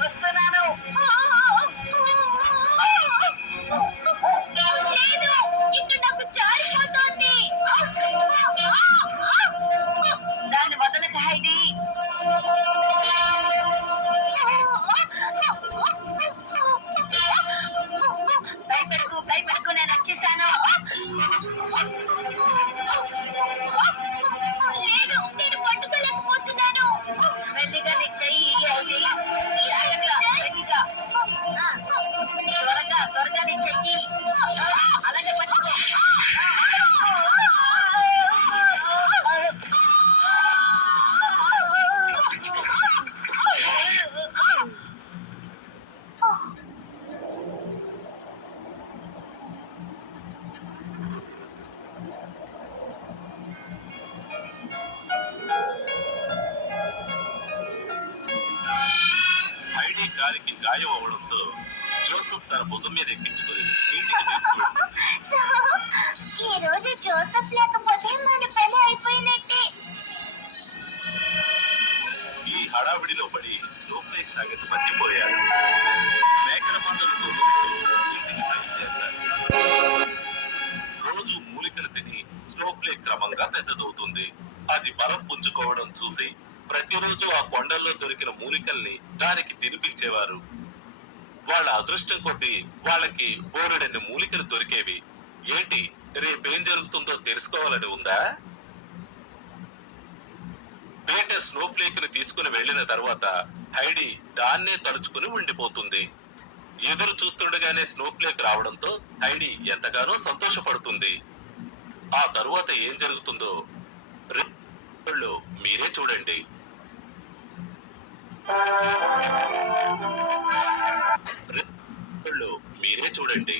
వస్తున్నాను. లేదు, ఇక్కడ నాకు జారిపోతోంది. దాన్ని వదలక హైడీ. భయపడకు భయపడకు, నేను వచ్చేసాను. లేదు, నేను పట్టుకోలేకపోతున్నాను. మెల్లిగా నీ చెయ్యి హైడీ. మెల్లిగా త్వరగా త్వరగా నీ చెయ్యి అలాగే పట్టుకో. హైడీ కాలికి గాయం అవడంతో జోసెఫ్ తన భుజం మీద ఎక్కించుకుని ఇంటికి తీసుకువెళ్తాడు. ఈ రోజు జోసెఫ్ లేకపోతే మన పని అయిపోయినట్టే. ఈ హడావిడిలో పడి స్నోఫ్లేక్ సంగతి మర్చిపోయాడు. మేకల మందలతో చూస్తూ ఇంటికి బయలుదేరాడు. రోజు మూలికలు తిని స్నోఫ్లేక్ క్రమంగా పెద్దదవుతుంది. అది బలం పుంజుకోవడం చూసి ప్రతిరోజు ఆ కొండల్లో దొరికిన మూలికల్ని దానికి తినిపించేవారు. వాళ్ళ అదృష్టం కొద్దీ వాళ్ళకి బోరెడన్ని మూలికలు దొరికేవి. ఏంటి, రేపేం జరుగుతుందో తెలుసుకోవాలని ఉందా? పీటర్ స్నోఫ్లేక్ ని తీసుకుని వెళ్లిన తర్వాత హైడీ దాన్నే తలుచుకుని ఉండిపోతుంది. ఎదురు చూస్తుండగానే స్నోఫ్లేక్ రావడంతో హైడీ ఎంతగానో సంతోషపడుతుంది. ఆ తరువాత ఏం జరుగుతుందో రేపటిలో మీరే చూడండి. రేపటిలో మీరే చూడండి.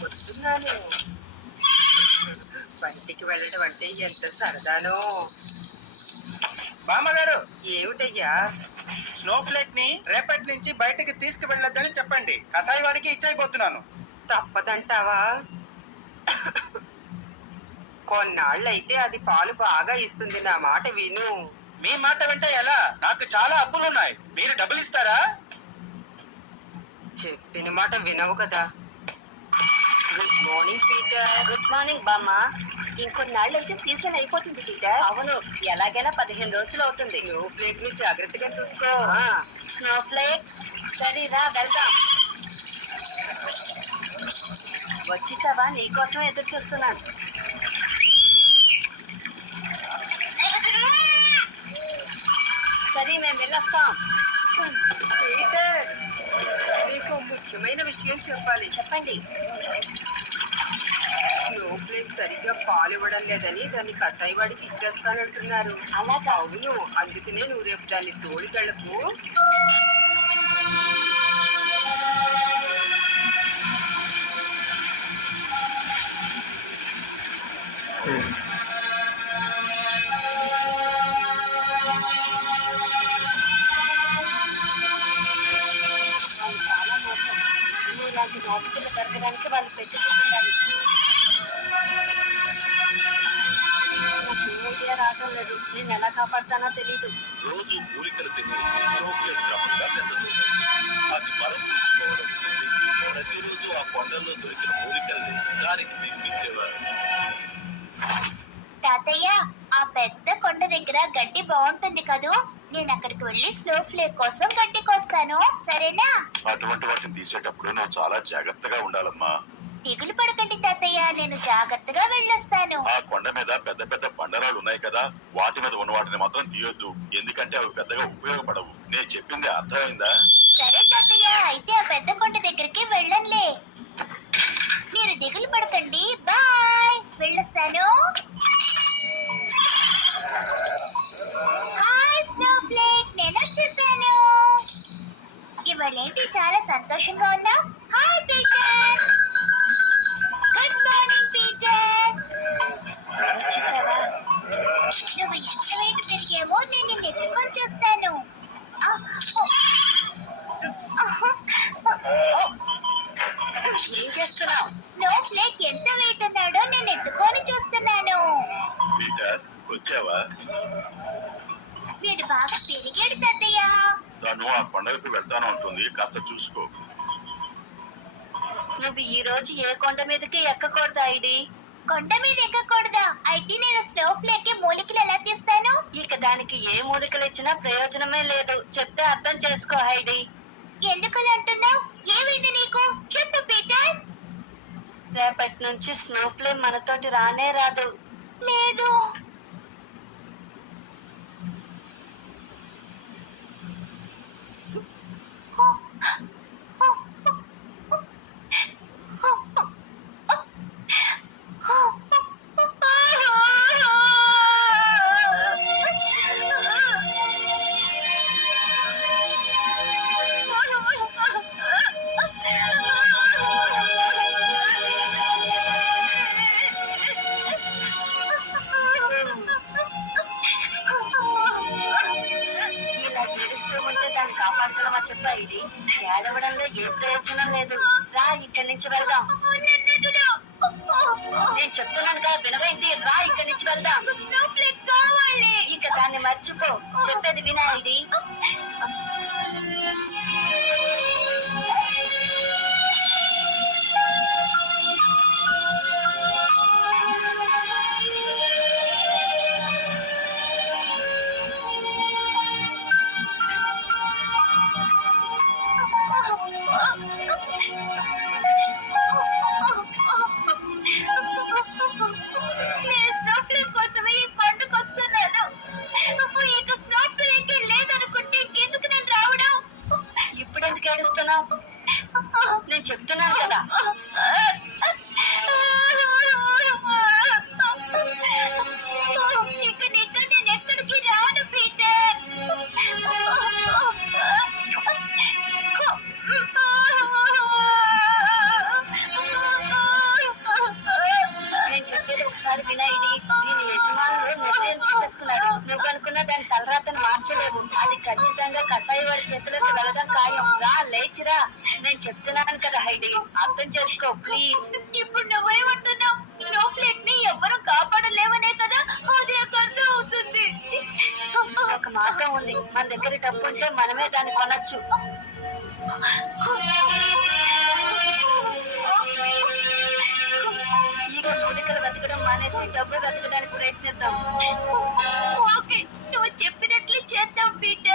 వస్తున్నాను. బయటికి వెళ్ళడం అంటే ఎంత సరదానో. బామ్మగారు, ఏమిటయ్యా? స్నోఫ్లేక్ ని రేపటి నుంచి బయటికి తీసుకువెళ్ళొద్దని చెప్పండి. కసాయి వాడికి ఇచ్చేయబోతున్నాను. తప్పదంటావా? కొన్నాళ్ళైతే అది పాలు బాగా ఇస్తుంది. నా మాట విను. మీ మాట వింటే ఎలా? నాకు చాలా అప్పులున్నాయి. మీరు డబ్బులు ఇస్తారా? చెప్పిన మాట వినవు కదా. Good morning Peter. Good morning బామ్మ. ఇంకొన్నాళ్ళైతే సీజన్ అయిపోతుంది పీటర్. అవును, ఎలాగైనా 15 రోజులు అవుతుంది. స్నోఫ్లేక్ ని జాగ్రత్తగా చూసుకో. స్నోఫ్లేక్, సరేరా వెళ్దాం. వచ్చేసావా? నీకోసం ఎదురు చూస్తున్నాను. సరే, మేము వెళ్ళొస్తాం. పీటర్, నీకు ముఖ్యమైన విషయం చెప్పాలి. చెప్పండి. స్నోఫ్లేక్ సరిగ్గా పాలు ఇవ్వడం లేదని దాన్ని కసాయి వాడికి ఇచ్చేస్తానంటున్నారు. అలాగా? అవును, అందుకనే నువ్వు రేపు దాన్ని తోలికెళ్ళకు. వాళ్ళు చాలా మోసం. ఇలాంటి నోటికలు దొరకడానికి వాళ్ళు పెట్టుకుంటున్నారు. కాపాడుతానో తెలీదు. రోజు మూలికలు తిని స్నోఫ్లేక్ క్రమంగా పెద్దదవుతుంది. అది బలం పుంజుకోవడం చూసి ప్రతిరోజు ఆ కొండల్లో దొరికిన మూలికల్ని దానికి తినిపించేవారు. తాతయ్య, ఆ పెద్ద కొండ దగ్గర గడ్డి బాగుంటుంది కదూ. నేను అక్కడికి వెళ్ళి స్నోఫ్లేక్ కోసం గడ్డి కోస్తాను, సరేనా? అటువంటి వాటిని తీసేటప్పుడు నువ్వు చాలా జాగ్రత్తగా ఉండాలమ్మా. దిగులు పడకండి తాతయ్య, నేను జాగ్రత్తగా వెళ్ళొస్తాను. ఆ కొండ మీద పెద్ద పెద్ద బండరాలు ఉన్నాయి కదా, వాటి మీద ఉన్న వాటిని మాత్రం తీయొద్దు, ఎందుకంటే అవి పెద్దగా ఉపయోగపడవు. నేను చెప్పింది అర్థమైందా? సరే తాతయ్య, అయితే ఆ పెద్ద కొండ దగ్గరికి వెళ్ళంలే. మీరు దిగులు పడకండి, బాయ్, వెళ్ళొస్తాను. హాయ్ స్నోఫ్లేక్, నేను వచ్చేసాను. ఇవాళేంటి చాలా సంతోషంగా ఉన్నావు? Hi Peter. Good morning Peter. వచ్చేసావా? నువ్వు ఎంత వెయిట్ పెరిగావో నేను నిన్ను ఎత్తుకొని చూస్తాను. ఏం చేస్తున్నావు? స్నోఫ్లేక్ ఎంత వెయిట్ ఉన్నాడో నేను ఎత్తుకొని చూస్తున్నాను. పీటర్, వచ్చావా? వీడు బాగా పెరిగాడు తాతయ్య. తను ఆ కొండలకు వెళ్తాను అంటుంది, కాస్త చూసుకో. నువ్వు ఈ రోజు ఏ కొండ మీదకి ఎక్కకూడదు ఐడి. కొండ మీద ఎక్కకూడదా? అయితే నేను స్నోఫ్లేక్ కి మూలికలు ఎలా తీస్తాను? ఇక దానికి ఏ మూలికలు ఇచ్చినా ప్రయోజనమే లేదు. చెప్తే అర్థం చేసుకో హైడి. ఎందుకలా అంటున్నావు? ఏమైంది నీకు? చెప్పు పీటర్. రేపటి నుంచి స్నోఫ్లేక్ మనతోటి రానే రాదు. లేదు. ఇలా ఏడుస్తూ ఉంటే దాన్ని కాపాడుకోవడమా చెప్పా ఇది? ఏడవడంలో ఏ ప్రయోజనం లేదు. రా, ఇక్కడి నుంచి వెళ్దాం. నేను చెప్తున్నాను కదా, వినవేంటి? రా, ఇక్కడి నుంచి వెళ్దాం. కావాలి. ఇక దాన్ని మర్చిపో, చెప్పేది వినా ఇది. నేను స్నోఫ్లేక్ కోసమే ఈ కొండకు వస్తున్నాను. ఇక స్నోఫ్లేక్ లేదనుకుంటే ఇంకెందుకు నేను రావడం? ఇప్పుడు ఎందుకు ఏడుస్తున్నావు? నేను చెప్తున్నాను కదా. ఇక నీతో నేను ఎక్కడికి రాను పీటర్. నేను చెప్పేది ఒకసారి వినాయిడి. దీని యజమానులు నిర్ణయం తీసేసుకున్నారు. నువ్వు అనుకున్న దాని తలరాతను మార్చలేవు. అది ఖచ్చితంగా కసాయి వాడి చేతులకు వెళ్ళడం ఖాయం. రా, లేచిరా. నేను చెప్తున్నాను కదా హైడి, అర్థం చేసుకో ప్లీజ్. ఇప్పుడు నువ్వేమంటున్నావు? స్నోఫ్లేక్ ని ఎవరు కాపాడలేవనే కదా? అది నాకు అర్థం అవుతుంది. ఒక మార్గం ఉంది. మన దగ్గర డబ్బు ఉంటే మనమే దాన్ని కొనొచ్చు. ఇక మూలికలు వెతకడం మానేసి డబ్బు వెతకడానికి ప్రయత్నిద్దాం. ఓకే, నువ్వు చెప్పినట్లు చేద్దాం పీటర్.